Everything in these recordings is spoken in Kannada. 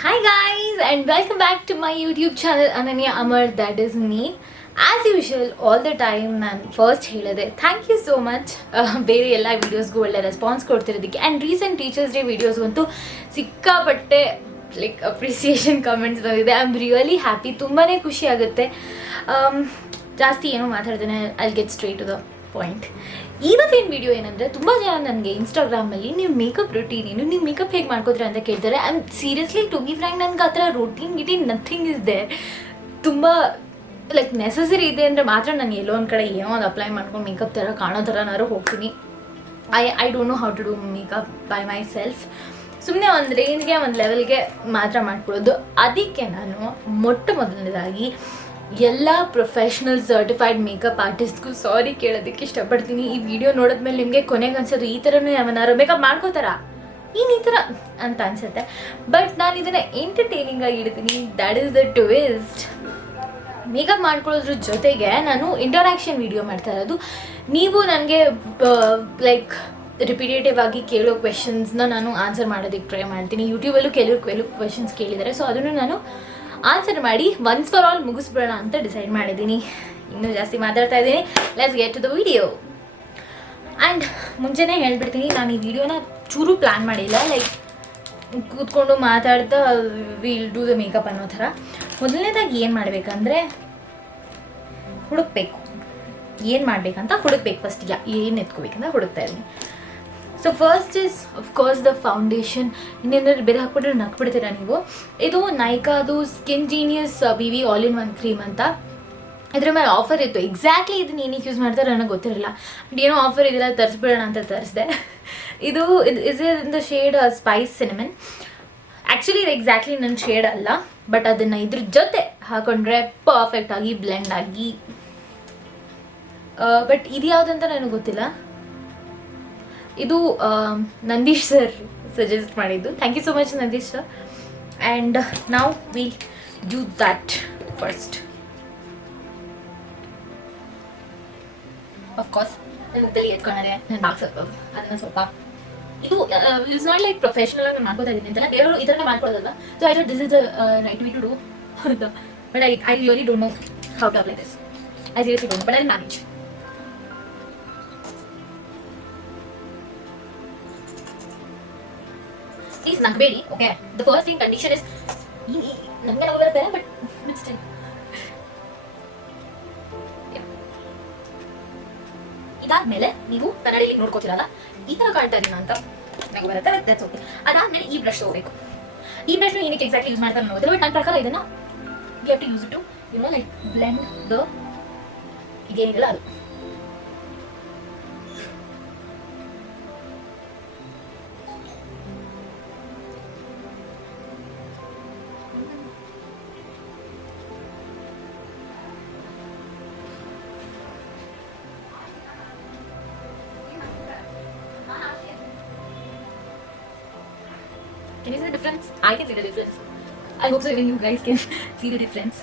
Hi guys and welcome back to my YouTube channel Ananya Amar, that is me. As usual all the time ನಾನು ಫಸ್ಟ್ ಹೇಳಿದೆ ಥ್ಯಾಂಕ್ ಯು ಸೋ ಮಚ್ ಬೇರೆ ಎಲ್ಲ ವೀಡಿಯೋಸ್ಗೂ ಒಳ್ಳೆ ರೆಸ್ಪಾನ್ಸ್ ಕೊಡ್ತಿರೋದಕ್ಕೆ ಆ್ಯಂಡ್ ರೀಸೆಂಟ್ ಟೀಚರ್ಸ್ ಡೇ ವೀಡಿಯೋಸ್ಗಂತೂ ಸಿಕ್ಕಾಪಟ್ಟೆ ಲೈಕ್ ಅಪ್ರಿಸಿಯೇಷನ್ ಕಮೆಂಟ್ಸ್ ಬಂದಿದೆ. ಐ ಆಮ್ ರಿಯಲಿ ಹ್ಯಾಪಿ, ತುಂಬಾ ಖುಷಿ ಆಗುತ್ತೆ. ಜಾಸ್ತಿ ಏನೋ ಮಾತಾಡ್ತೇನೆ, I get straight to the point. ಇವತ್ತೇನು ವಿಡಿಯೋ ಏನಂದರೆ, ತುಂಬ ಜನ ನನಗೆ ಇನ್ಸ್ಟಾಗ್ರಾಮಲ್ಲಿ ನೀವು ಮೇಕಪ್ ರೊಟೀನ್ ಏನು, ನೀವು ಮೇಕಪ್ ಹೇಗೆ ಮಾಡ್ಕೋತೀರ ಅಂತ ಕೇಳ್ತಾರೆ. I am seriously to be frank, ನನಗೆ ಆ ಥರ ರೊಟೀನ್ ನಥಿಂಗ್ ಇಸ್ ದೇರ್. ತುಂಬ ಲೈಕ್ ನೆಸಸರಿ ಇದೆ ಅಂದರೆ ಮಾತ್ರ ನಾನು ಎಲ್ಲೋ ಒಂದು ಕಡೆ ಏನೋ ಒಂದು ಅಪ್ಲೈ ಮಾಡ್ಕೊಂಡು ಮೇಕಪ್ ಥರ ಕಾಣೋ ಥರನಾದ್ರು ಹೋಗ್ತೀನಿ. I don't know how to do makeup by myself. ಸುಮ್ಮನೆ ಒಂದು ರೇಂಜ್ಗೆ ಒಂದು ಲೆವೆಲ್ಗೆ ಮಾತ್ರ ಮಾಡ್ಕೊಳ್ಳೋದು. ಅದಕ್ಕೆ ನಾನು ಮೊದಲನೇದಾಗಿ ಎಲ್ಲ ಪ್ರೊಫೆಷ್ನಲ್ ಸರ್ಟಿಫೈಡ್ ಮೇಕಪ್ ಆರ್ಟಿಸ್ಟ್ಗೂ ಸಾರಿ ಕೇಳೋದಕ್ಕೆ ಇಷ್ಟಪಡ್ತೀನಿ. ಈ ವಿಡಿಯೋ ನೋಡಿದ್ಮೇಲೆ ನಿಮಗೆ ಕೊನೆಗೆ ಅನ್ಸೋದು ಈ ಥರನೂ ಯಾವನಾರು ಮೇಕಪ್ ಮಾಡ್ಕೋತಾರ ಈ ಥರ ಅಂತ ಅನ್ಸುತ್ತೆ. ಬಟ್ ನಾನು ಇದನ್ನು ಎಂಟರ್ಟೈನಿಂಗ್ ಆಗಿ ಇಡ್ತೀನಿ. That is the twist. Makeup ಮಾಡ್ಕೊಳ್ಳೋದ್ರ ಜೊತೆಗೆ ನಾನು ಇಂಟರಾಕ್ಷನ್ ವಿಡಿಯೋ ಮಾಡ್ತಾ ಇರೋದು. ನೀವು ನನಗೆ ಲೈಕ್ ರಿಪಿಟೇಟಿವ್ ಆಗಿ ಕೇಳೋ ಕ್ವೆಶನ್ಸ್ನ ನಾನು ಆನ್ಸರ್ ಮಾಡೋದಕ್ಕೆ ಟ್ರೈ ಮಾಡ್ತೀನಿ. ಯೂಟ್ಯೂಬಲ್ಲೂ ಕೆಲವು ಕ್ವೆಶನ್ಸ್ ಕೇಳಿದ್ದಾರೆ, ಸೊ ಅದನ್ನು ನಾನು ಆನ್ಸರ್ ಮಾಡಿ ಒನ್ಸ್ ಫಾರ್ ಆಲ್ ಮುಗಿಸ್ಬಿಡೋಣ ಅಂತ ಡಿಸೈಡ್ ಮಾಡಿದ್ದೀನಿ. ಇನ್ನೂ ಜಾಸ್ತಿ ಮಾತಾಡ್ತಾ ಇದ್ದೀನಿ. Let's get to the video. And ಮುಂಚೆನೇ ಹೇಳ್ಬಿಡ್ತೀನಿ, ನಾನು ಈ ವಿಡಿಯೋನ ಚೂರು ಪ್ಲ್ಯಾನ್ ಮಾಡಿಲ್ಲ. ಲೈಕ್ ಕೂತ್ಕೊಂಡು ಮಾತಾಡ್ತಾ ವಿಲ್ ಡೂ ದ ಮೇಕಪ್ ಅನ್ನೋ ಥರ. ಮೊದಲನೇದಾಗಿ ಏನು ಮಾಡಬೇಕಂದ್ರೆ ಹುಡುಕ್ಬೇಕು, ಏನು ಮಾಡಬೇಕಂತ ಹುಡುಕ್ಬೇಕು. ಫಸ್ಟ್ ಏನು ಎತ್ಕೋಬೇಕಂತ ಹುಡುಕ್ತಾ ಇದ್ದೀನಿ. So first is of course the foundation. ಇನ್ನೇನಾದ್ರು ಬೇರೆ ಹಾಕ್ಬಿಟ್ರೆ ನಕ್ಬಿಡ್ತೀರಾ ನೀವು. ಇದು ನೈಕಾದು skin genius BB All-in-One cream ಅಂತ. ಇದ್ರ ಮೇಲೆ ಆಫರ್ ಇತ್ತು. ಎಕ್ಸಾಕ್ಟ್ಲಿ ಇದನ್ನ ಏನಕ್ಕೆ ಯೂಸ್ ಮಾಡ್ತಾರೆ ನನಗೆ ಗೊತ್ತಿರಲಿಲ್ಲ. ಬಟ್ ಏನೋ ಆಫರ್ ಇದೆಲ್ಲ ತರಿಸ್ಬಿಡೋಣ ಅಂತ ತರಿಸಿದೆ. ಇದು is in the shade Spice cinnamon. Actually ಇದು ಎಕ್ಸಾಕ್ಟ್ಲಿ ನನ್ನ ಶೇಡ್ ಅಲ್ಲ, ಬಟ್ ಅದನ್ನು ಇದ್ರ ಜೊತೆ ಹಾಕೊಂಡ್ರೆ ಪರ್ಫೆಕ್ಟಾಗಿ ಬ್ಲೆಂಡ್ ಆಗಿ. ಬಟ್ ಇದು ಯಾವುದಂತ ನನಗೆ ಗೊತ್ತಿಲ್ಲ. ಇದು ನಂದೀಶ್ ಸರ್ ಸಜೆಸ್ಟ್ ಮಾಡಿದ್ದು. Thank you so much Nandish sir. And now will do that first. Of course ನನ್ನ ಮುಖದಲ್ಲಿ ಎತ್ಕೊಂಡಿದೆ ನನ್ನ ಡಾರ್ಕ್ ಸರ್ಕಲ್ಸ್, ಅದನ್ನು ಸ್ವಲ್ಪ ಇದು ಇಟ್ಸ್ ನಾಟ್ ಲೈಕ್ ಪ್ರೊಫೆಷನಲ್ ಆಗಿ ಮಾಡ್ಕೋತಾ ಇದ್ದೀನಿ ಅಂತೆಲ್ಲ. ಬೇರೆಯವರು ಇದನ್ನ ಮಾಡ್ಕೊಳ್ಳೋದಲ್ಲ. So I thought this is the right way to do. But I really don't know how to apply this. I seriously don't, but I manage. Please ನಗಬೇಡಿ, okay? The first thing condition is ನನಗೆ ನಗು ಬರುತ್ತೆ, ಬಟ್ ಸ್ಟಿಲ್ ಇದಾದ್ಮೇಲೆ ನೀವು ಕನ್ನಡಿಯಲ್ಲಿ ನೋಡ್ಕೋತಿರಲ್ಲ, ಈ ಥರ ಕಾಣ್ತಾ ಇದೀನ ಅಂತ ನಗು ಬರುತ್ತೆ, ದಟ್ಸ್ ಓಕೆ. ಅದಾದ್ಮೇಲೆ ಈ ಬ್ರಷ್ ತಗೋಬೇಕು. ಈ ಬ್ರಷ್ನ ಏನಕ್ಕೆ ಎಕ್ಸಾಕ್ಟ್ಲಿ ಯೂಸ್ ಮಾಡ್ತಾರೆ ಅನ್ನೋದಿಲ್ಲ, ಬಟ್ ನನ್ನ ಪ್ರಕಾರ ಇದನ್ನ you have to use it to like blend the ಇದೇನಿಲ್ಲ ಅದು. Can you see the difference? I can see the difference. I hope so even you guys can see the difference.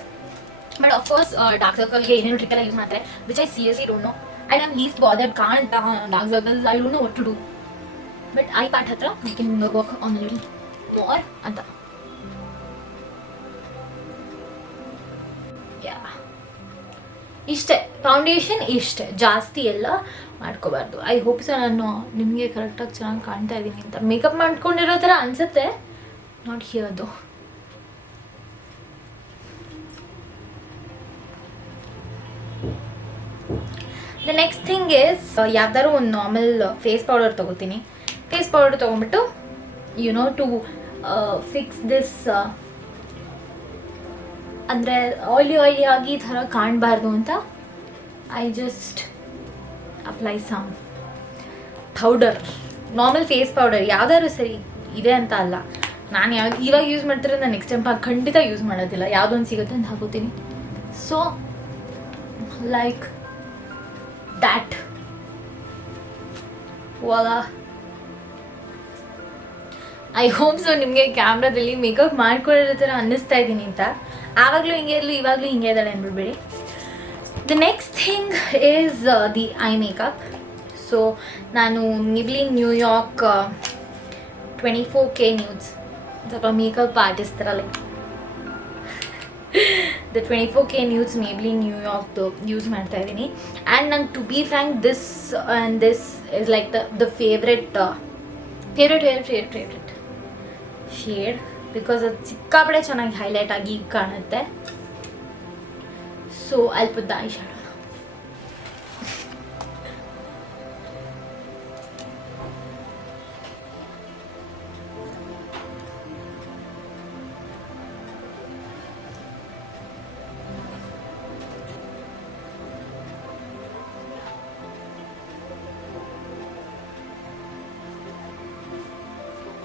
But of course, dark circle ge ಏನೇನು ಟ್ರಿಕ್ ಎಲ್ಲ ಯೂಸ್ ಮಾಡ್ತಾರೆ, which I seriously don't know. And I'm least bothered. ಕಾಣುತ್ತಾ dark circles? I don't know what to do. But I part ಹತ್ರ I can work on a little more ಅಂತ. Yeah. ಇಷ್ಟೇ ಫೌಂಡೇಶನ್, ಇಷ್ಟೇ, ಜಾಸ್ತಿ ಎಲ್ಲ ಮಾಡ್ಕೋಬಾರ್ದು. ಐ ಹೋಪ್ ಸೊ ನಾನು ನಿಮಗೆ ಕರೆಕ್ಟಾಗಿ ಚೆನ್ನಾಗಿ ಕಾಣ್ತಾ ಇದ್ದೀನಿ ಅಂತ. ಮೇಕಪ್ ಮಾಡ್ಕೊಂಡಿರೋ ಥರ ಅನಿಸುತ್ತೆ, ನಾಟ್ ಹಿಯರ್ದು. ದ ನೆಕ್ಸ್ಟ್ ಥಿಂಗ್ ಈಸ್ ಯಾವ್ದಾದ್ರು ಒಂದು ನಾರ್ಮಲ್ ಫೇಸ್ ಪೌಡರ್ ತೊಗೋತೀನಿ. ಫೇಸ್ ಪೌಡರ್ ತೊಗೊಂಬಿಟ್ಟು ಟು ಫಿಕ್ಸ್ ದಿಸ್, ಅಂದರೆ ಆಯ್ಲಿ ಆಗಿ ಈ ಥರ ಕಾಣಬಾರ್ದು ಅಂತ I just apply some powder. Normal face powder ಯಾವ್ದಾದ್ರು ಸರಿ ಇದೆ ಅಂತ ಅಲ್ಲ. ನಾನು ಇವಾಗ ಯೂಸ್ ಮಾಡ್ತಿರೋದು ನಾನು ನೆಕ್ಸ್ಟ್ ಟೈಮ್ ಖಂಡಿತ ಯೂಸ್ ಮಾಡೋದಿಲ್ಲ. ಯಾವುದೊಂದು ಸಿಗುತ್ತೆ ಅಂತ ಹಾಕೋತೀನಿ. So like that. Voila. I hope so ನಿಮಗೆ ಕ್ಯಾಮ್ರಾದಲ್ಲಿ ಮೇಕಪ್ ಮಾಡ್ಕೊಳ್ಳೋ ಥರ ಅನ್ನಿಸ್ತಾ ಇದ್ದೀನಿ ಅಂತ. ಆವಾಗಲೂ ಹಿಂಗೆ ಇರಲಿ, ಇವಾಗಲೂ ಹಿಂಗೆ ಇದ್ದಾಳೆ ಅಂದ್ಬಿಡ್ಬೇಡಿ. The next thing is the eye makeup. So ನಾನು ಮಿಬ್ಲಿನ್ ನ್ಯೂಯಾರ್ಕ್ 24K ನ್ಯೂಡ್ಸ್ ಸ್ವಲ್ಪ ಮೇಕಪ್ ಆರ್ಟಿಸ್ಟ್ ಥರ like the 24K nudes Maybelline ನ್ಯೂಯಾರ್ಕ್ದು ಯೂಸ್ ಮಾಡ್ತಾ ಇದ್ದೀನಿ. ಆ್ಯಂಡ್ ನಂಗೆ to be frank this is like the favourite shade, because ಅದು ಸಿಕ್ಕಾಪಡೆ ಚೆನ್ನಾಗಿ ಹೈಲೈಟ್ ಆಗಿ ಕಾಣುತ್ತೆ. So I put the eye shadow.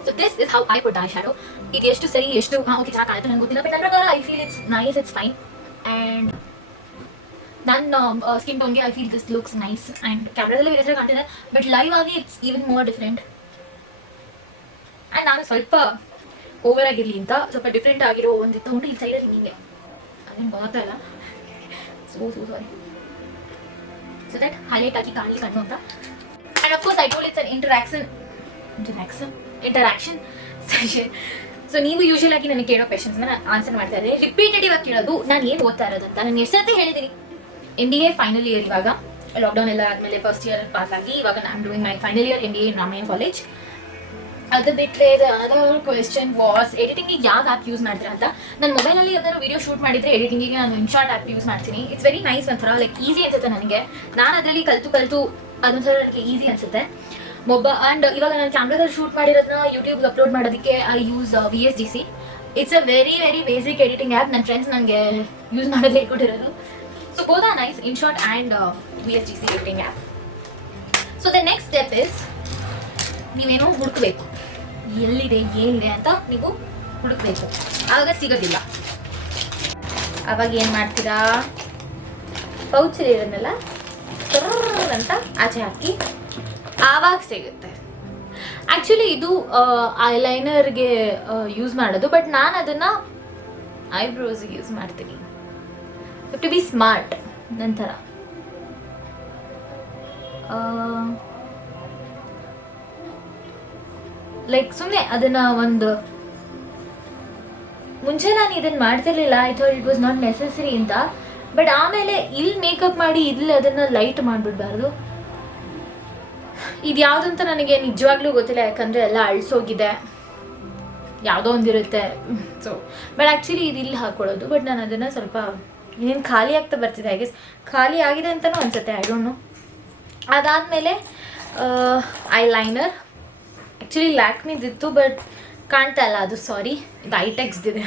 So this is how I put the eyeshadow. ಇದು ಎಷ್ಟು ಸರಿ ಎಷ್ಟು ಓಕೆ ಚೆನ್ನಾಗಿ ಕಾಣುತ್ತೆ ನನಗೆ ಗೊತ್ತಿಲ್ಲ, ಬಟ್ ನನ್ನ ಪ್ರಕಾರ I feel it's nice, it's fine. And ನನ್ನ ಸ್ಕಿನ್ ಟೋನ್ಗೆ I feel this looks nice. And ಕ್ಯಾಮ್ರಾದಲ್ಲಿ ಬೇರೆ ಕಾಣ್ತಿದೆ, ಬಟ್ ಲೈವ್ ಆಗಿ it's even more different. And ನಾನು ಸ್ವಲ್ಪ ಓವರ್ ಆಗಿರಲಿ ಅಂತ ಸ್ವಲ್ಪ ಡಿಫ್ರೆಂಟ್ ಆಗಿರೋ ಒಂದು ತೊಗೊಂಡು ಈ ಸೈಡಲ್ಲಿ ಹಿಂಗೆ ಅದೇನು ಗೊತ್ತಾ ಇಲ್ಲ. So sorry. So that highlight ಆಗಿ ಕಾಣಲಿ ಕಣ್ಣು ಅಂತ. And of course I told it's an interaction session. So ನೀವು ಯೂಶುವಲ್ ಆಗಿ ನನಗೆ ಕೇಳೋ ಕ್ವೆಶನ್ಸ್ನ ನಾನು ಆನ್ಸರ್ ಮಾಡ್ತಾ ಇದ್ದೀನಿ. ರಿಪೀಟೆಡಿವ್ ಆಗಿ ಕೇಳೋದು ನಾನು ಏನು ಓದ್ತಾ ಇರೋದಂತ. ನಾನು ಎಷ್ಟು ಸತಿ ಹೇಳಿದ್ದೀನಿ, MBA ಫೈನಲ್ ಇಯರ್, ಇವಾಗ ಲಾಕ್ಡೌನ್ ಎಲ್ಲ ಆದಮೇಲೆ ಫಸ್ಟ್ ಇಯರ್ ಪಾಸ್ ಆಗಿ ಇವಾಗ ನಾನು doing my final year MBA in Ramaiah college. ಅದು ಬಿಟ್ಟರೆ ಅದರ್ ಕ್ವೆಶ್ಚನ್ ವಾಸ್ ಎಡಿಟಿಂಗಿಗೆ ಯಾವ ಆ್ಯಪ್ ಯೂಸ್ ಮಾಡ್ತೀರಾ ಅಂತ. ನನ್ನ ಮೊಬೈಲಲ್ಲಿ ಯಾವ್ದಾದ್ರು ವಿಡಿಯೋ ಶೂಟ್ ಮಾಡಿದರೆ ಎಡಿಟಿಂಗಿಗೆ ನಾನು ಇನ್ಶಾರ್ಟ್ ಆ್ಯಪ್ ಯೂಸ್ ಮಾಡ್ತೀನಿ. ಇಟ್ಸ್ ವೆರಿ ನೈಸ್, ಒಂಥರ ಲೈಕ್ ಈಸಿ ಅನ್ಸುತ್ತೆ ನನಗೆ. ನಾನು ಅದರಲ್ಲಿ ಕಲಿತು ಅದೊಂಥರ ನನಗೆ ಈಸಿ ಅನಿಸುತ್ತೆ. ಆ್ಯಂಡ್ ಇವಾಗ ನಾನು ಕ್ಯಾಮ್ರಾದಲ್ಲಿ ಶೂಟ್ ಮಾಡಿರೋದನ್ನ ಯೂಟ್ಯೂಬ್ಗೆ ಅಪ್ಲೋಡ್ ಮಾಡೋದಕ್ಕೆ I use VSDC. It's a very very basic editing app. ನನ್ನ ಫ್ರೆಂಡ್ಸ್ ನನಗೆ ಯೂಸ್ ಮಾಡೋದು ಹೇಳ್ಕೊಟ್ಟಿರೋದು. So both are nice, InShot and VSDC editing app. So the next step is ನೀವೇನೋ ಹುಡುಕಬೇಕು, ಎಲ್ಲಿದೆ ಏನಿದೆ ಅಂತ ನೀವು ಹುಡುಕಬೇಕು. ಆವಾಗ ಸಿಗೋದಿಲ್ಲ. ಆವಾಗ ಏನು ಮಾಡ್ತೀರಾ, ಪೌಚಲ್ಲಿ ಇರೋದನ್ನೆಲ್ಲ ಅಂತ ಆಚೆ ಹಾಕಿ ಆವಾಗ ಸಿಗುತ್ತೆ. ಆ್ಯಕ್ಚುಲಿ ಇದು ಐಲೈನರ್ಗೆ ಯೂಸ್ ಮಾಡೋದು, ಬಟ್ ನಾನು ಅದನ್ನು ಐಬ್ರೋಸ್ಗೆ ಯೂಸ್ ಮಾಡ್ತೀನಿ ಟು ಬಿ ಸ್ಮಾರ್ಟ್. ನಂತರ ಲೈಕ್ ಸುಮ್ಮನೆ ಅದನ್ನು ಒಂದು ಮುಂಚೆ ನಾನು ಇದನ್ನು ಮಾಡ್ತಿರ್ಲಿಲ್ಲ, I thought it was not necessary ಅಂತ. ಬಟ್ ಆಮೇಲೆ ಇಲ್ಲಿ ಮೇಕಪ್ ಮಾಡಿ ಇಲ್ಲಿ ಅದನ್ನು ಲೈಟ್ ಮಾಡಿಬಿಡ್ಬಾರ್ದು. ಇದು ಯಾವುದಂತ ನನಗೆ ನಿಜವಾಗ್ಲೂ ಗೊತ್ತಿಲ್ಲ, ಯಾಕಂದರೆ ಎಲ್ಲ ಅಳಿಸೋಗಿದೆ, ಯಾವುದೋ ಒಂದಿರುತ್ತೆ. ಸೊ ಬಟ್ ಆ್ಯಕ್ಚುಲಿ ಇದು ಇಲ್ಲಿ ಹಾಕ್ಕೊಳ್ಳೋದು. ಬಟ್ ನಾನು ಅದನ್ನು ಸ್ವಲ್ಪ ಇನ್ನೇನು ಖಾಲಿ ಆಗ್ತಾ ಬರ್ತಿದೆ, ಐ ಗೆಸ್ ಖಾಲಿ ಆಗಿದೆ ಅಂತಲೂ ಅನಿಸುತ್ತೆ, ಐ ಡೋಂಟ್ ನೋ. ಅದಾದಮೇಲೆ ಐಲೈನರ್ ಆ್ಯಕ್ಚುಲಿ ಲ್ಯಾಕ್ಮಿದಿತ್ತು, ಬಟ್ ಕಾಣ್ತಾ ಇಲ್ಲ ಅದು, ಸಾರಿ. ಇದು ಐಟೆಕ್ಸ್ದಿದೆ.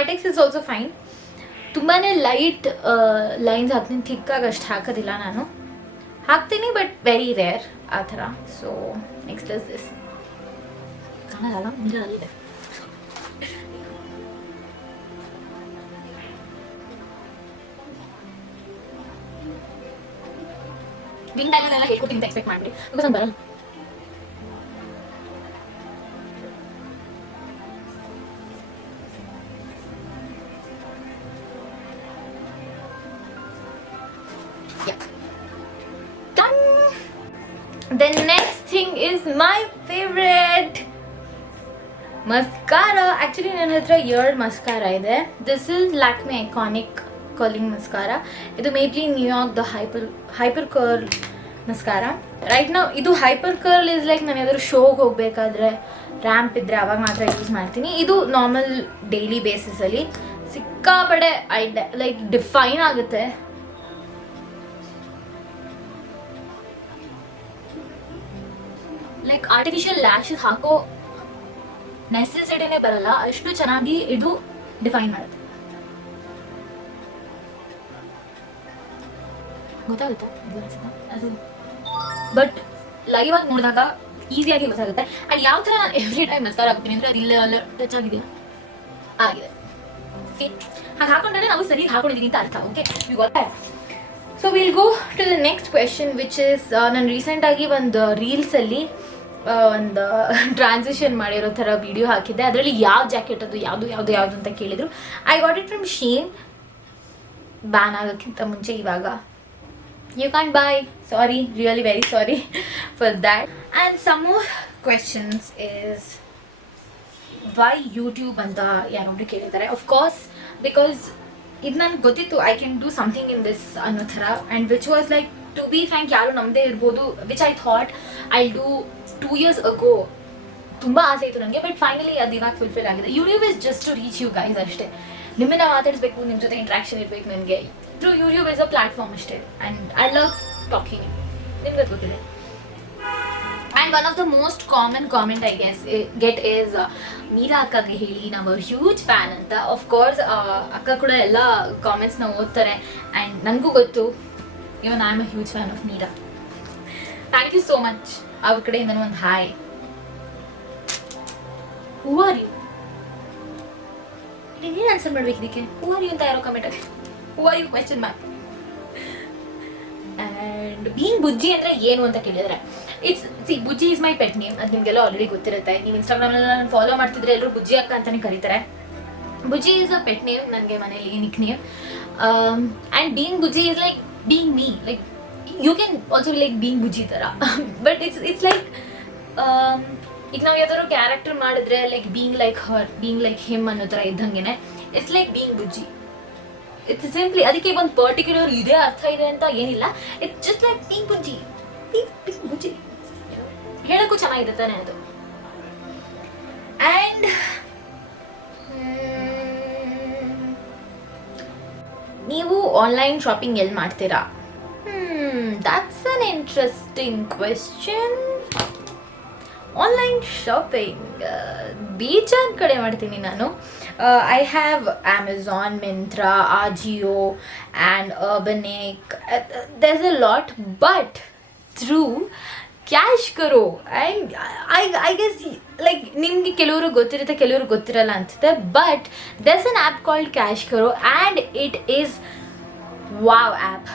ಐಟೆಕ್ಸ್ ಇಸ್ ಆಲ್ಸೋ ಫೈನ್. ತುಂಬಾ ಲೈಟ್ ಲೈನ್ಸ್ ಹಾಕ್ತೀನಿ, ಥಿಕ್ಕಾಗಿ ಅಷ್ಟು ಹಾಕೋದಿಲ್ಲ ನಾನು. ಹಾಕ್ತೀನಿ ಬಟ್ ವೆರಿ ರೇರ್ ಆ ಥರ. So next is this. ಕಾಣಲ್ಲ, ಮಿರರಲ್ಲಿದೆ. ವಿಂಗ್ ಲೈನರ್ ಎಲ್ಲ ಹೇಳ್ಕೊಟ್ಟಿಂತ ಎಕ್ಸ್ಪೆಕ್ಟ್ ಮಾಡಿಬಿಡಿ, ಬಿಕಾಸ್ ನಾನು ಬರಲ್ಲ. The next thing is my favorite mascara. Actually ನನ್ನ ಹತ್ರ 2 mascara ಇದೆ. This is Lakme Iconic Curling Mascara. ಇದು Maybelline New York the hyper curl mascara. Right now ಇದು hyper curl is like ನಾನು ಯಾವ್ದಾದ್ರು ಶೋಗೆ ಹೋಗಬೇಕಾದ್ರೆ ರ್ಯಾಂಪ್ ಇದ್ದರೆ ಅವಾಗ ಮಾತ್ರ ಯೂಸ್ ಮಾಡ್ತೀನಿ. ಇದು ನಾರ್ಮಲ್ ಡೈಲಿ ಬೇಸಿಸಲ್ಲಿ ಸಿಕ್ಕಾಪಡೆ ಲೈಕ್ ಡಿಫೈನ್ ಆಗುತ್ತೆ. ಲೈಕ್ ಆರ್ಟಿಫಿಷಿಯಲ್ ಲ್ಯಾಶಸ್ ಹಾಕೋ ನೆಸೆಸಿಟಿನೇ ಬರಲ್ಲ, ಅಷ್ಟು ಚೆನ್ನಾಗಿ ಇದು ಡಿಫೈನ್ ಮಾಡುತ್ತೆ. ಗೊತ್ತಾಗುತ್ತೆ ಅದು, ಬಟ್ ಲೈವ್ ಆಗಿ ನೋಡಿದಾಗ ಈಸಿಯಾಗಿ ಗೊತ್ತಾಗುತ್ತೆ. ಆ್ಯಂಡ್ ಯಾವ ಥರ ನಾನು ಎವ್ರಿ ಟೈಮ್ ಮಸ್ಕಾರ ಹಾಕ್ತೀನಿ ಅಂದರೆ ಅದು ಇಲ್ಲೆಲ್ಲ ಟಚ್ ಆಗಿದೆಯಾ ಆಗಿದೆ. ಸಿ ಹಾಗೆ ಹಾಕೊಂಡ್ರೆ ನಾವು ಸರಿ ಹಾಕೊಂಡಿದ್ದೀನಿ ಅಂತ ಅರ್ಥ. ಓಕೆ, ಯು ಗೊತ್ತಾ. So will go to the next question which is, ನಾನು ರೀಸೆಂಟಾಗಿ ಒಂದು ರೀಲ್ಸಲ್ಲಿ ಒಂದು ಟ್ರಾನ್ಸಿಷನ್ ಮಾಡಿರೋ ಥರ ವಿಡಿಯೋ ಹಾಕಿದ್ದೆ. ಅದರಲ್ಲಿ ಯಾವ ಜಾಕೆಟ್ ಅದು ಯಾವುದು ಅಂತ ಕೇಳಿದರು. I got it from Shein. Ban ಆಗೋಕ್ಕಿಂತ ಮುಂಚೆ ಇವಾಗ you can buy. Sorry, really very sorry for that. And some more questions is why YouTube ಅಂತ ಯಾರೊಬ್ರು ಕೇಳಿದ್ದಾರೆ. ಅಫ್ಕೋರ್ಸ್ ಬಿಕಾಸ್ ಇದು ನನಗೆ ಗೊತ್ತಿತ್ತು I can do something in this ಅನ್ನೋ ಥರ. And which was like to be frank ಯಾರು ನಮ್ಮದೇ ಇರ್ಬೋದು, which I thought I do 2 years ago. ತುಂಬ ಆಸೆ ಇತ್ತು ನನಗೆ, ಬಟ್ ಫೈನಲಿ ಅದು ಇವಾಗ ಫುಲ್ಫಿಲ್ ಆಗಿದೆ. YouTube is just to reach you guys ಅಷ್ಟೇ. ನಿಮ್ಮನ್ನ ಮಾತಾಡಿಸ್ಬೇಕು, ನಿಮ್ಮ ಜೊತೆ ಇಂಟ್ರಾಕ್ಷನ್ ಇರಬೇಕು ನನಗೆ. Through YouTube is a platform ಅಷ್ಟೇ. ಆ್ಯಂಡ್ ಐ ಲವ್ ಟಾಕಿಂಗ್, ನಿಮ್ಗೆ ಗೊತ್ತಿದೆ. And one of the most common comment I get is Meera ಅಕ್ಕಗೆ ಹೇಳಿ ನಾವು ಹ್ಯೂಜ್ ಫ್ಯಾನ್ ಅಂತ. ಆಫ್ಕೋರ್ಸ್ ಅಕ್ಕ ಕೂಡ ಎಲ್ಲ ಕಾಮೆಂಟ್ಸ್ನ ಓದ್ತಾರೆ. ಆ್ಯಂಡ್ ನನಗೂ ಗೊತ್ತು, even I am a huge fan of Meera. Thank you so much. ಅವ್ರ ಕಡೆಯಿಂದ ಒಂದು ಹಾಯ್. Who are you? ನೀನು ಆನ್ಸರ್ ಮಾಡ್ಬೇಕು ಇದಕ್ಕೆ. ಹೂ ಆರ್ ಯು ಅಂತ ಯಾರೋ ಕಮೆಂಟ್ ಆಗಿ who are you question mark. And being Bujji ಅಂದರೆ ಏನು ಅಂತ ಕೇಳಿದರೆ, Bujji is my pet name. ಅದು ನಿಮಗೆಲ್ಲ ಆಲ್ರೆಡಿ ಗೊತ್ತಿರುತ್ತೆ. ನೀವು ಇನ್ಸ್ಟಾಗ್ರಾಮಲ್ಲಿ ನಾನು ಫಾಲೋ ಮಾಡ್ತಿದ್ರೆ ಎಲ್ಲರೂ ಬುಜ್ಜಿ ಅಕ್ಕ ಅಂತಲೇ ಕರೀತಾರೆ. Bujji is a pet name ನನಗೆ ಮನೇಲಿ, nickname. And being Bujji is like being me. Like you can also like being Bujji ಥರ. ಬಟ್ ಇಟ್ಸ್ ಲೈಕ್ ಈಗ ನಾವು ಯಾವ್ದಾದ್ರು ಕ್ಯಾರೆಕ್ಟರ್ ಮಾಡಿದ್ರೆ like being like her, being like him ಅನ್ನೋ ಥರ ಇದ್ದಂಗೆ it's like being Bujji. It's simply, ಅದಕ್ಕೆ ಒಂದು ಪರ್ಟಿಕ್ಯುಲರ್ ಇದೇ ಅರ್ಥ ಇದೆ ಅಂತ ಏನಿಲ್ಲ. It's just like being Bujji. Being Bujji ಹೇಳಕ್ಕೂ ಚೆನ್ನಾಗಿದೆ ತಾನೆ ಅದು. ಆ್ಯಂಡ್ ನೀವು ಆನ್ಲೈನ್ ಶಾಪಿಂಗ್ ಎಲ್ಲಿ ಮಾಡ್ತೀರಾ? That's an interesting question. Online shopping ಬೇಜಾನ್ ಕಡೆ ಮಾಡ್ತೀನಿ ನಾನು. I have Amazon, Myntra, Ajio and Urbanic. There's a lot, but through CashKaro. And I guess like ನಿಮಗೆ ಕೆಲವರು ಗೊತ್ತಿರುತ್ತೆ, ಕೆಲವರು ಗೊತ್ತಿರಲ್ಲ ಅನ್ಸುತ್ತೆ. But there's an app called CashKaro and it is wow app.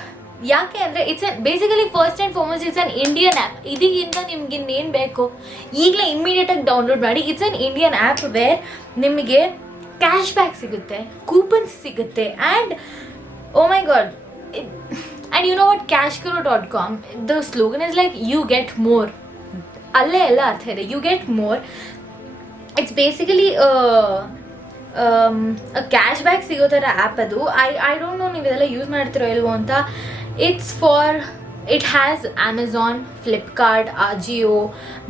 ಯಾಕೆ ಅಂದರೆ it's basically first and foremost it's an Indian app. ಇದಕ್ಕಿಂತ ನಿಮ್ಗೆ ಇನ್ನೇನು ಬೇಕು ಈಗಲೇ ಇಮ್ಮಿಡಿಯೇಟಾಗಿ ಡೌನ್ಲೋಡ್ ಮಾಡಿ. It's an Indian app where ನಿಮಗೆ ಕ್ಯಾಶ್ ಬ್ಯಾಕ್ ಸಿಗುತ್ತೆ, ಕೂಪನ್ಸ್ ಸಿಗುತ್ತೆ. And oh my god, and you know what, cashkaro.com, the slogan is like you get more. ಅಲ್ಲೇ ಎಲ್ಲ ಅರ್ಥ ಇದೆ, you get more. It's basically cash back ಸಿಗೋ ಥರ ಆ್ಯಪ್ ಅದು. ಐ ಡೋಂಟ್ ನೋ ನೀವು ಇದೆಲ್ಲ ಯೂಸ್ ಮಾಡ್ತಿರೋ ಇಲ್ವೋ ಅಂತ. It's for, it has Amazon, Flipkart, Ajio,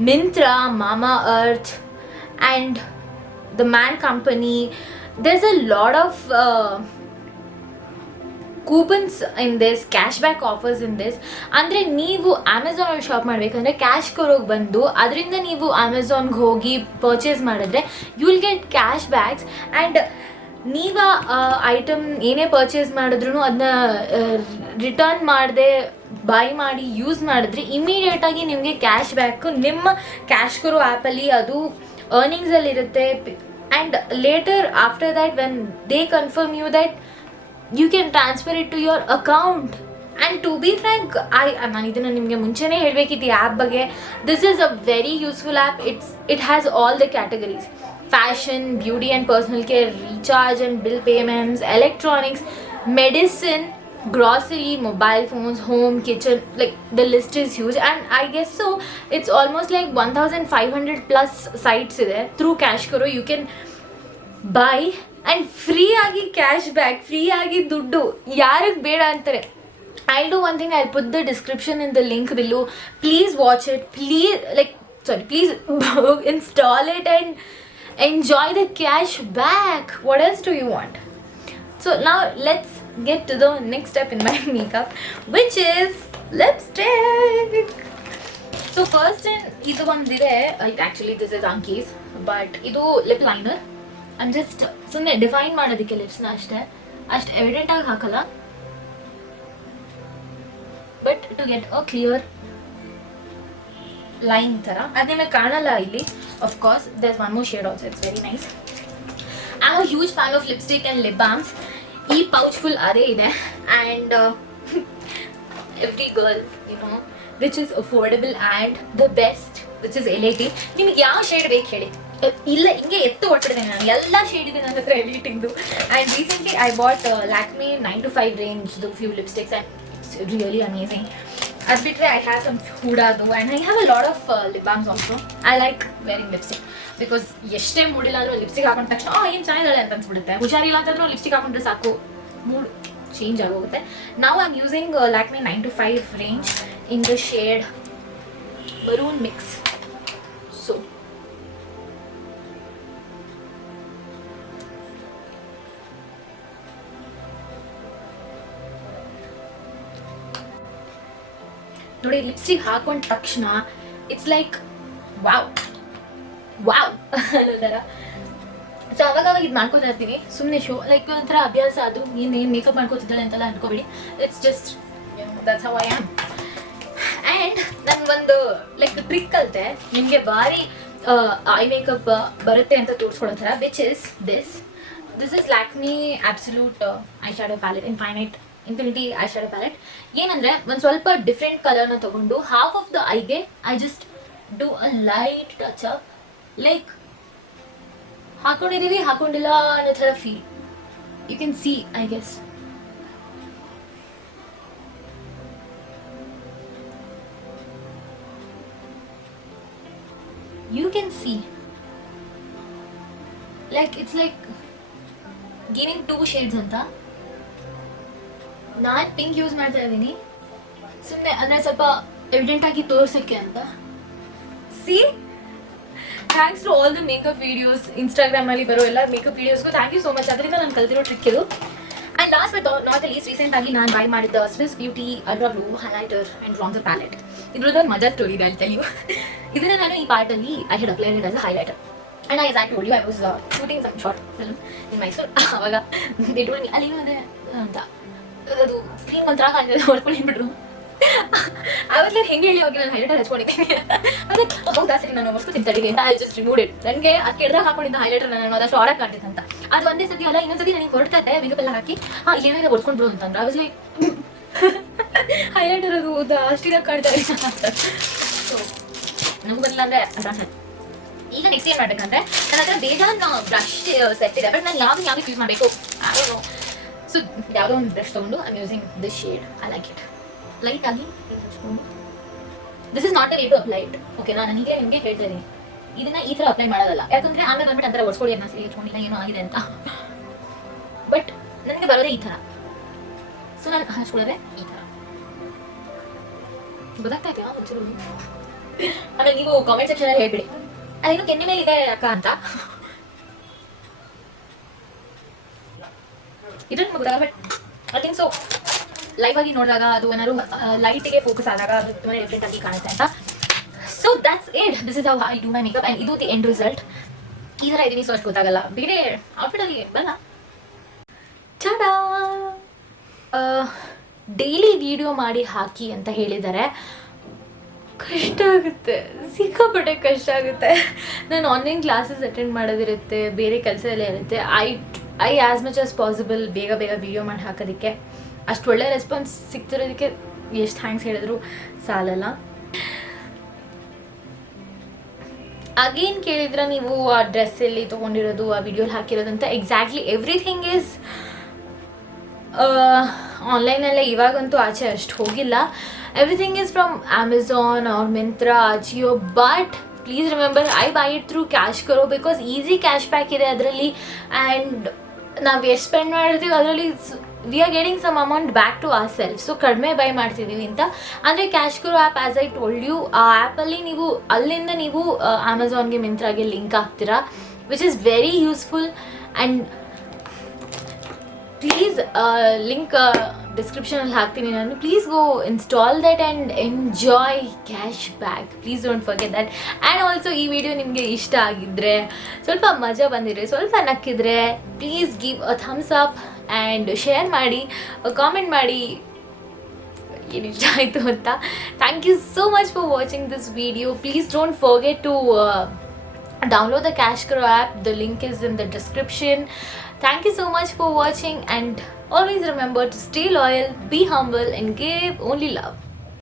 Myntra, Mama Earth and the Man Company. There's a lot of coupons in this, cash back offers in this. ಅಂದರೆ ನೀವು ಅಮೆಝಾನಲ್ಲಿ ಶಾಪ್ ಮಾಡಬೇಕಂದ್ರೆ ಕ್ಯಾಶ್ ಕರೋಗೆ ಬಂದು ಅದರಿಂದ ನೀವು ಅಮೆಝಾನ್ಗೆ ಹೋಗಿ ಪರ್ಚೇಸ್ ಮಾಡಿದ್ರೆ you will get cash backs. And ನೀವು ಐಟಮ್ ಏನೇ ಪರ್ಚೇಸ್ ಮಾಡಿದ್ರು ಅದನ್ನ ರಿಟರ್ನ್ ಮಾಡದೆ ಬೈ ಮಾಡಿ ಯೂಸ್ ಮಾಡಿದ್ರೆ ಇಮಿಡಿಯೇಟಾಗಿ ನಿಮಗೆ ಕ್ಯಾಶ್ ಬ್ಯಾಕು ನಿಮ್ಮ ಕ್ಯಾಶ್ ಕರೋ ಆ್ಯಪಲ್ಲಿ ಅದು ಅರ್ನಿಂಗ್ಸಲ್ಲಿರುತ್ತೆ. And later after that when they confirm you that you can transfer it to your account. And to be frank, ನಾನು ಇದನ್ನು ನಿಮಗೆ ಮುಂಚೆನೇ ಹೇಳಬೇಕಿತ್ತು ಈ ಆ್ಯಪ್ ಬಗ್ಗೆ. This is a very useful app. It has all the categories: fashion, beauty and personal care, recharge and bill payments, electronics, medicine, grocery, mobile phones, home, kitchen, like the list is huge. And I guess so it's almost like 1500 plus sites ಇದೆ. Through Cash Karo you can buy and free ಆಗಿ ಕ್ಯಾಶ್ ಬ್ಯಾಕ್, ಫ್ರೀ ಆಗಿ ದುಡ್ಡು ಯಾರಿಗೆ ಬೇಡ ಅಂತಾರೆ. I do one thing, I put the description in the link below. Please watch it, please install it and enjoy the cash back. What else do you want? So ನಾವು let's get to the next step in my makeup, which is lipstick. So first ಇದು ಒಂದಿದೆ, ಆ್ಯಕ್ಚುಲಿ ದಿಸ್ ಇಸ್ ಅಂಕೀಸ್, ಬಟ್ ಇದು ಲಿಪ್ ಲೈನರ್. ಐಮ್ ಜಸ್ಟ್ ಸುಮ್ಮನೆ ಡಿಫೈನ್ ಮಾಡೋದಕ್ಕೆ ಲಿಪ್ಸ್ನ ಅಷ್ಟು ಎವಿಡೆಂಟಾಗಿ ಹಾಕಲ್ಲ, but to get a clear line ಥರ. ಅದು ನಿಮಗೆ ಕಾಣಲ್ಲ ಇಲ್ಲಿ. Of course there is one more shade also, it's very nice. I am a huge fan of lipstick and lip balms. ಈ ಪೌಚ್ ಫುಲ್ ಅದೇ ಇದೆ. And every girl which is affordable and the best, which is Elitty. ನಿಮಗೆ ಯಾವ ಶೇಡ್ ಬೇಕು ಹೇಳಿ, ಇಲ್ಲ ಹಿಂಗೆ ಎತ್ತು ಹೊಟ್ಟಿದ್ದೇನೆ ನಾನು, ಎಲ್ಲ ಶೇಡ್ ಇದೆ ನನ್ನ ಹತ್ರ ಎಲಿಟಿಂದು. And recently I bought Lakme 9 to 5 ರೇಂಜ್ದು few lipsticks and it's really amazing. ಅದು ಬಿಟ್ಟರೆ ಐ ಹ್ಯಾವ್ ಸಮ್ ಹೂಡಾದು and I have a lot of lip balms also. I like wearing lipstick because ಎಷ್ಟೇ ಮೂಡಿಲ್ಲ ಅಂದರೂ ಲಿಪ್ಸ್ಟಿಕ್ ಹಾಕೊಂಡ ತಕ್ಷಣ ಏನು ಚೆನ್ನಾಗಿದ್ದಾಳೆ ಅಂತ ಅನ್ಸ್ಬಿಡುತ್ತೆ. ಹುಷಾರಿಲ್ಲ ಅಂತಂದ್ರೂ ಲಿಪ್ಸ್ಟಿಕ್ ಹಾಕೊಂಡ್ರೆ ಸಾಕು, ಮೂಡ್ ಚೇಂಜ್ ಆಗೋಗುತ್ತೆ. ನಾವು I am using Lakme 9 to 5 range in the shade maroon mix. So ನೋಡಿ, ಲಿಪ್ಸ್ಟಿಕ್ ಹಾಕೊಂಡ ತಕ್ಷಣ ಇಟ್ಸ್ ಲೈಕ್ ವಾವ್ ವಾವ್ ಅನ್ನೋ ಥರ. ಸೊ ಅವಾಗ ಇದು ಮಾಡ್ಕೋತಾ ಇರ್ತೀವಿ ಸುಮ್ಮನೆ ಶೋ, ಲೈಕ್ ಒಂಥರ ಅಭ್ಯಾಸ. ಅದು ಏನೇನು ಮೇಕಪ್ ಮಾಡ್ಕೋತಿದ್ದಾಳೆ ಅಂತೆಲ್ಲ ಅನ್ಕೋಬೇಡಿ. It's just that's how I am. And ನನ್ಗೊಂದು ಲೈಕ್ ಟ್ರಿಕ್ ಕಲಿತೆ, ನಿಮಗೆ ಭಾರಿ ಐ ಮೇಕಪ್ ಬರುತ್ತೆ ಅಂತ ತೋರಿಸ್ಕೊಡೋ ಥರ, which is this is Lakme absolute eye shadow palette infinity eye shadow palette. ಏನಂದರೆ ಒಂದು ಸ್ವಲ್ಪ ಡಿಫ್ರೆಂಟ್ ಕಲರ್ನ ತೊಗೊಂಡು ಹಾಫ್ ಆಫ್ ದ ಐಗೆ I just do a light touch up, like ಹಾಕೊಂಡಿದ್ದೀವಿ ಹಾಕೊಂಡಿಲ್ಲ ಅನ್ನೋ ಥರ feel. You can see, I guess. You can see like it's like giving 2 shades ಅಂತ. ನಾನು ಪಿಂಕ್ ಯೂಸ್ ಮಾಡ್ತಾ ಇದ್ದೀನಿ ಸುಮ್ಮನೆ, ಅಂದರೆ ಸ್ವಲ್ಪ ಎವಿಡೆಂಟ್ ಆಗಿ ತೋರ್ಸೋಕ್ಕೆ ಅಂತ. See, thanks to all the makeup videos, ಇನ್ಸ್ಟಾಗ್ರಾಮಲ್ಲಿ ಬರೋ ಎಲ್ಲ ಮೇಕಪ್ ವೀಡಿಯೋಸ್ಗೂ ಥ್ಯಾಂಕ್ ಯು ಸೋ ಮಚ್. ಅದರಿಂದ ನಾನು ಕಲ್ತಿರೋ ಟ್ರಿಕ್ ಇದು. And last but not the least, ರೀಸೆಂಟಾಗಿ ನಾನು ಬೈ ಮಾಡಿದ್ದ Swiss Beauty ultra blue highlighter and bronzer palette. ಇದ್ರದ್ದು ಮಜಾ ಸ್ಟೋರಿ ಇದೆ, ಅಲ್ಲಿ ಇದನ್ನ ನಾನು ಈ ಪಾರ್ಟಲ್ಲಿ I had applied it as a highlighter. And I told you I was shooting some short film ಇನ್ ಮೈಸೂರು. ಅವಾಗ ದೇ ಟೋಲ್ಡ್ ಮಿ ಅಲ್ಲಿ ಅದೇ ಅಂತ, ಅದು ಸ್ಕ್ರೀನ್ ಒಂಥರ ಕಾಣ್ತಿದೆ, ಹೊಡ್ಕೊಂಡಿಬಿಟ್ರು. ಆವತ್ತೇ ಹೆಂಗೆ ಹೇಳಿ ಹೋಗಿ ನಾನು ಹೈಲೈಟರ್ ಹಚ್ಕೊಂಡಿದ್ದೀನಿ. ಅದೇ ಹೌದಾ ಸರಿ, ನಾನು ಹೊಸ್ಕೊತೀನಿ ತಡಿಗೆ ಅಂತ ಐ ಜಸ್ಟ್ ರಿಮೂವ್ ಇಟ್. ನನಗೆ ಅದು ಕೆಡ್ದಾಗ ಹಾಕೊಂಡಿದ್ದ ಹೈಲೈಟರ್ ನಾನು ಅದಷ್ಟು ಆರ್ಡರ್ ಕಾಣ್ತಿದ್ದೆ ಅಂತ. ಅದು ಒಂದೇ ಸತಿ ಅಲ್ಲ, ಇನ್ನೊಂದ್ಸತಿ ನನಗೆ ಹೊರಡ್ತಾ ಇದ್ದೆ ಮೇಕಪ್ ಎಲ್ಲ ಹಾಕಿ ಇಲ್ಲೇನಾಗ ಹೊಡ್ಕೊಂಡ್ರು ಅಂತಂದ್ರೆ ಅವಾಗ ಹೈಲೈಟರ್ ಅದು ಅಷ್ಟಿದಾಗ ಕಾಣ್ತಾ ಇಲ್ಲ ಅಂತ. ಸೊ ನಮ್ಗೆ ಬರಲಿಲ್ಲ ಅಂದರೆ ಅಂತ. ಈಗ ನೆಕ್ಸ್ಟ್ ಏನು ಮಾಡ್ಬೇಕಂದ್ರೆ, ನನ್ನ ಹತ್ರ ಬೇಜಾನ್ ಬ್ರಷ್ ಸೆಟ್ ಇದೆ, ಬಟ್ ನಾನು ಯಾವ್ದಕ್ಕೆ ಯೂಸ್ ಮಾಡಬೇಕು ಅದನ್ನು. ಸೊ ಯಾವುದೋ ಒಂದು ಬ್ರಷ್ ತೊಗೊಂಡು I am using this shade. I like it. Light ಆಗಿ this is not a way to apply it. Okay, ನಾನು ನನಗೆ ನಿಮಗೆ ಹೇಳ್ತಾ ಇದ್ದೀನಿ, ಇದನ್ನ ಈ ಥರ ಅಪ್ಲೈ ಮಾಡೋದಲ್ಲ. ಯಾಕಂದರೆ ಆಮೇಲೆ ಬಂದ್ಬಿಟ್ಟು ಅಂತರ ಒಡ್ಸ್ಕೊಳ್ಳಿ ಅನ್ನೋ ಸರಿ ಹಚ್ಕೊಂಡಿಲ್ಲ ಏನೋ ಆಗಿದೆ ಅಂತ. ಬಟ್ ನನಗೆ ಬರೋದೇ ಈ ಥರ. ಸೊ ನಾನು ಹಚ್ಕೊಳ್ಳೋದೆ ಈ ಥರ. ಗೊತ್ತಾಗ್ತಾಯ್ತು ಒಂಚೂರು. ಆಮೇಲೆ ನೀವು ಕಾಮೆಂಟ್ ಸೆಕ್ಷನಲ್ಲಿ ಹೇಳ್ಬಿಡಿ ಅದೇನು ಕೆನ್ನೆ ಮೇಲೆ ಇದೆ ಅಕ್ಕ ಅಂತ. ಇದನ್ನು ಗೊತ್ತಾಗ, but I think so live ಆಗಿ ನೋಡಿದಾಗ ಅದು ಏನಾದ್ರು ಲೈಟಿಗೆ ಫೋಕಸ್ ಆದಾಗ ಅದು ತುಂಬಾ ಡಿಫ್ರೆಂಟ್ ಆಗಿ ಕಾಣುತ್ತೆ ಅಂತ. So that's it. This is how I do my makeup and ಇದು ದಿ ಎಂಡ್ ರಿಸಲ್ಟ್. ಈ ಥರ ಇದೀನಿ, ಸೊ ಅಷ್ಟು ಗೊತ್ತಾಗಲ್ಲ. ಬೇರೆ ಔಟ್ಫಿಟಲ್ಲಿ ಬಲ್ಲ. ಚಾಡಾ, ಡೈಲಿ ವಿಡಿಯೋ ಮಾಡಿ ಹಾಕಿ ಅಂತ ಹೇಳಿದ್ದಾರೆ. ಕಷ್ಟ ಆಗುತ್ತೆ, ಸಿಕ್ಕಾಪಟ್ಟೆ ಕಷ್ಟ ಆಗುತ್ತೆ. ನಾನು ಆನ್ಲೈನ್ ಕ್ಲಾಸಸ್ ಅಟೆಂಡ್ ಮಾಡೋದಿರುತ್ತೆ, ಬೇರೆ ಕೆಲಸ ಎಲ್ಲ ಇರುತ್ತೆ. I as much as possible ಬೇಗ ವೀಡಿಯೋ ಮಾಡಿ ಹಾಕೋದಕ್ಕೆ. ಅಷ್ಟು ಒಳ್ಳೆ ರೆಸ್ಪಾನ್ಸ್ ಸಿಗ್ತಿರೋದಕ್ಕೆ ಎಷ್ಟು ಥ್ಯಾಂಕ್ಸ್ ಹೇಳಿದ್ರು ಸಾಲಲ್ಲ. ಅಗೇನ್ ಕೇಳಿದ್ರೆ ನೀವು ಆ ಡ್ರೆಸ್ಸಲ್ಲಿ ತೊಗೊಂಡಿರೋದು, ಆ ವಿಡಿಯೋಲಿ ಹಾಕಿರೋದಂತ ಎಕ್ಸಾಕ್ಟ್ಲಿ ಎವ್ರಿಥಿಂಗ್ ಈಸ್ ಆನ್ಲೈನಲ್ಲೇ. ಇವಾಗಂತೂ ಆಚೆ ಅಷ್ಟು ಹೋಗಿಲ್ಲ. Everything is from Amazon or Myntra, Ajio. But please remember, I buy it through cash Karo because easy cash back ಇದೆ ಅದರಲ್ಲಿ. ಆ್ಯಂಡ್ ನಾವು ಎಷ್ಟು ಸ್ಪೆಂಡ್ ಮಾಡಿರ್ತೀವಿ ಅದರಲ್ಲಿ we are getting some amount back to our self. So ಕಡಿಮೆ ಬೈ ಮಾಡ್ತಿದ್ದೀವಿ ಅಂತ. ಅಂದರೆ cash Karo app, as I told you, ಆ ಆ್ಯಪಲ್ಲಿ ನೀವು ಅಲ್ಲಿಂದ ನೀವು ಅಮೆಝಾನ್ಗೆ ಮಿಂತ್ರಾಗೆ ಲಿಂಕ್ ಹಾಕ್ತೀರಾ, which is very useful. And please link ಡಿಸ್ಕ್ರಿಪ್ಷನಲ್ಲಿ ಹಾಕ್ತೀನಿ ನಾನು. Please go install that and enjoy cash back. Please don't forget that. And also ಈ ವಿಡಿಯೋ ನಿಮಗೆ ಇಷ್ಟ ಆಗಿದ್ದರೆ, ಸ್ವಲ್ಪ ಮಜಾ ಬಂದಿದ್ರೆ, ಸ್ವಲ್ಪ ನಕ್ಕಿದ್ರೆ, please give a thumbs up and share ಮಾಡಿ, ಕಾಮೆಂಟ್ ಮಾಡಿ ಏನು ಇಷ್ಟ ಆಯಿತು ಅಂತ. Thank you so much for watching this video. Please don't forget to download the Cash Crow app. The link is in the description. Thank you so much for watching, and always remember to stay loyal, be humble, and give only love.